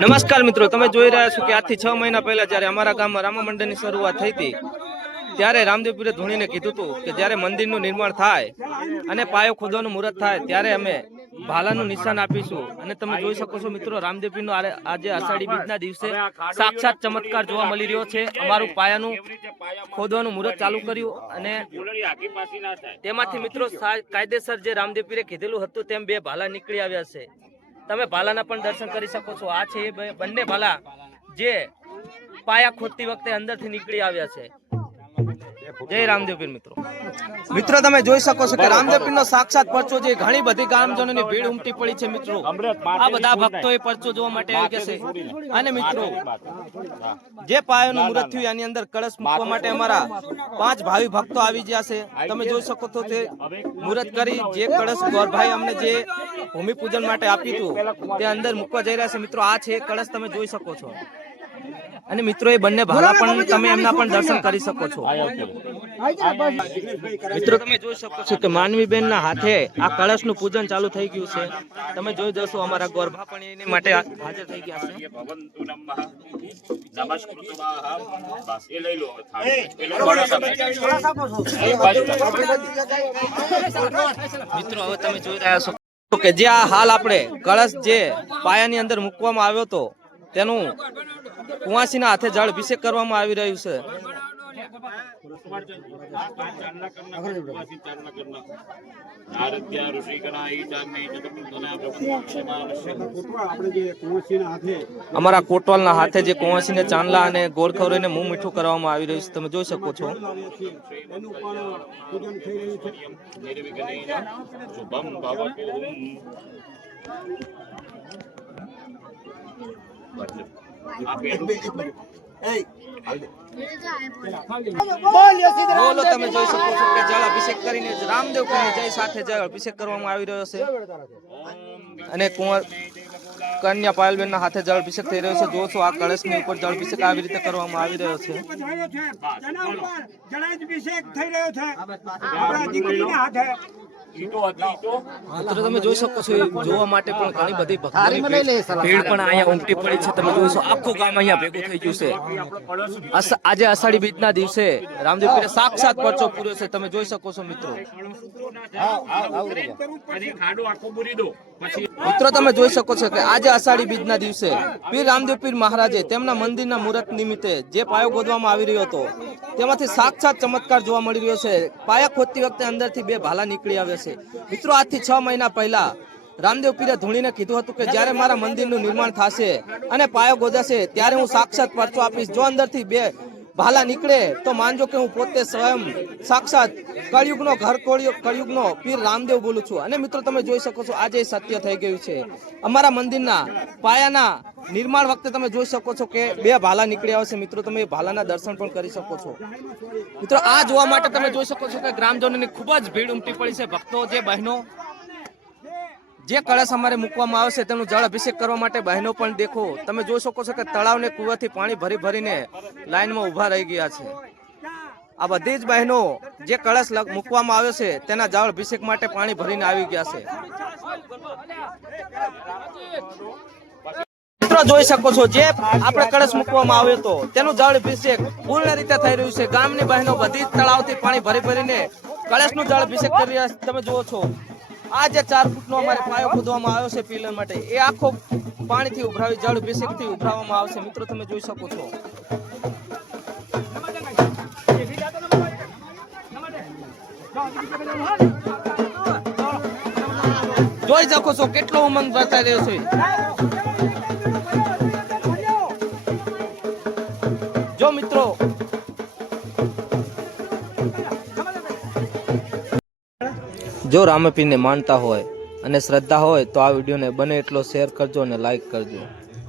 નમસ્કાર મિત્રો, તમે જોઈ રહ્યા છો કે આજથી 6 મહિના પહેલા જ્યારે અમારા ગામમાં રામા મંડળની શરૂઆત થઈ હતી ત્યારે રામદેવપીરે ધૂણીને કીધું હતું કે જ્યારે મંદિરનું નિર્માણ થાય અને પાયો ખોદવાનું મુહૂર્ત થાય ત્યારે અમે ભાલાનું નિશાન આપીશું। અને તમે જોઈ શકો છો મિત્રો, રામદેવપીરનો આજે અષાઢી બીજના દિવસે સાક્ષાત ચમત્કાર જોવા મળી રહ્યો છે। અમારું પાયાનું ખોદવાનું મુહૂર્ત ચાલુ કર્યું અને તેમાંથી મિત્રો કાયદેસર જે રામદેવપીરે કીધેલું હતું તેમ 2 ભાલા નીકળી આવ્યા છે। તમે ભાલાના પણ દર્શન કરી શકો છો। આ છે બંને ભાલા જે પાયા ખોદતી વખતે અંદરથી નીકળી આવ્યા છે। જય રામદેવપીર મિત્રો તમે જોઈ શકો છો કે રામદેવપીરનો સાક્ષાત પરચો જે ઘણી બધી ગામજનોની ભીડ ઉમટી પડી છે। મિત્રો આ બધા ભક્તો એ પરચો જોવા માટે આવી ગયા છે। અને મિત્રો જે પાયાનું મુહૂર્ત થયું એની અંદર કળશ મૂકવા માટે અમારા 5 ભાવિ ભક્તો આવી ગયા છે। તમે જોઈ શકો છો તે મુહૂર્ત કરી જે કળશ ગોરભાઈ અમને જે ભૂમિ પૂજન માટે આપ્યું હતું તે અંદર મૂકવા જઈ રહ્યા છે। મિત્રો આ છે કળશ, તમે જોઈ શકો છો। અને મિત્રો એ બંને ભાલા પણ તમે એમના પણ દર્શન કરી શકો છો। મિત્રો તમે જોઈ શકો છો કે માનવીબેન ના હાથે આ કળશનું પૂજન ચાલુ થઈ ગયું છે। તમે જોઈ જશો અમારા ગોરભા પણ એની માટે હાજર થઈ ગયા છે। મિત્રો હવે તમે જોઈ રહ્યા છો કે જે આ હાલ આપણે કળશ જે પાયાની અંદર મૂકવામાં આવ્યો હતો તેનું કુંવાસીના હાથે જળ અભિષેક કરવામાં આવી રહ્યું છે। અમારા કોટવાલના હાથે જે કુંવાસીને ચાંદલા અને ગોળ ખવડાવીને મું મીઠું કરવામાં આવી રહ્યું છે। તમે જોઈ શકો છો। બોલો તમે જોઈ શકો છો કે જળ અભિષેક કરીને રામદેવપીરની જય સાથે જળ અભિષેક કરવામાં આવી રહ્યો છે। અને કુંવર કન્યા પાયલબેન ના હાથે જળ અભિષેક થઈ રહ્યો છે। જો છો આ કળશની ઉપર જળ અભિષેક આવી રીતે કરવામાં આવી રહ્યો છે। મિત્રો તમે જોઈ શકો છો જોવા માટે પણ ઘણી બધી ભક્તોની ભીડ પણ અહીંયા ઉમટી પડી છે। તમે જોશો આખું ગામ અહીંયા ભેગું થઈ ગયું છે। આજે અષાઢી બીજના દિવસે રામદેવપીરે સાક્ષાત પરચો પૂર્યો છે। તમે જોઈ શકો છો મિત્રો તમે જોઈ શકો છો કે આજે અષાઢી બીજના દિવસે પીર રામદેવપીર મહારાજે તેમના મંદિરના મુહૂર્ત નિમિત્તે જે પાયો ગોદવામાં આવી રહ્યો હતો તેમાંથી સાક્ષાત ચમત્કાર જોવા મળી રહ્યો છે। પાયા ખોદતી વખતે અંદરથી 2 ભાલા નીકળી આવ્યા છે। મિત્રો આજથી 6 મહિના પહેલા રામદેવપીરે ધૂણીને કીધું હતું કે જ્યારે મારા મંદિરનું નિર્માણ થશે અને પાયો ગોદાશે ત્યારે હું સાક્ષાત પરચો આપીશ। જો અંદરથી 2 ભાલા નીકળે તો માનજો કે હું પોતે સ્વયં સાક્ષાત કળયુગનો ઘર કળયુગનો પીર રામદેવ બોલું છું। અને મિત્રો તમે જોઈ શકો છો આજે સત્ય થઈ ગયું છે। અમારા મંદિરના પાયાના નિર્માણ વખતે તમે જોઈ શકો છો કે 2 ભાલા નીકળ્યા હશે। મિત્રો તમે એ ભાલાના દર્શન પણ કરી શકો છો। મિત્રો આ જોવા માટે તમે જોઈ શકો છો કે ગ્રામજનોની ખૂબ જ ભીડ ઉમટી પડી છે। ભક્તો જે બહેનો જે કળશ અમારે મૂકવામાં આવશે તેનું જળ અભિષેક કરવા માટે બહેનો પણ દેખો તમે જોઈ શકો છો કે તળાવને કુવાથી પાણી ભરી ભરીને લાઈનમાં ઊભા રહી ગયા છે। આ બધી જ બહેનો જે કળશ મૂકવામાં આવ્યો છે તેના જળ અભિષેક માટે પાણી ભરીને આવી ગયા છે। મિત્રો જોઈ શકો છો જે આપણે કળશ મૂકવામાં આવ્યો હતો તેનું જળ અભિષેક પૂર્ણ રીતે થઈ રહ્યું છે। ગામની બહેનો બધી જ તળાવથી પાણી ભરી ભરીને કળશનું જળ અભિષેક કરી રહ્યા છે। તમે જુઓ છો આ જે 4 ફૂટનો અમારે પાયો ખોદવામાં આવ્યો છે પિલર માટે એ આખો પાણીથી ઉભરાવી જળ અભિષેકથી ઉભરાવવામાં આવશે। મિત્રો તમે જોઈ શકો છો। જોઈ શકો છો કેટલો ઉમંગ વર્તાઈ રહ્યો છે। જો મિત્રો જો રામપીરને માનતા હોય અને શ્રદ્ધા હોય તો આ વિડીયોને બને એટલો શેર કરજો અને લાઈક કરજો।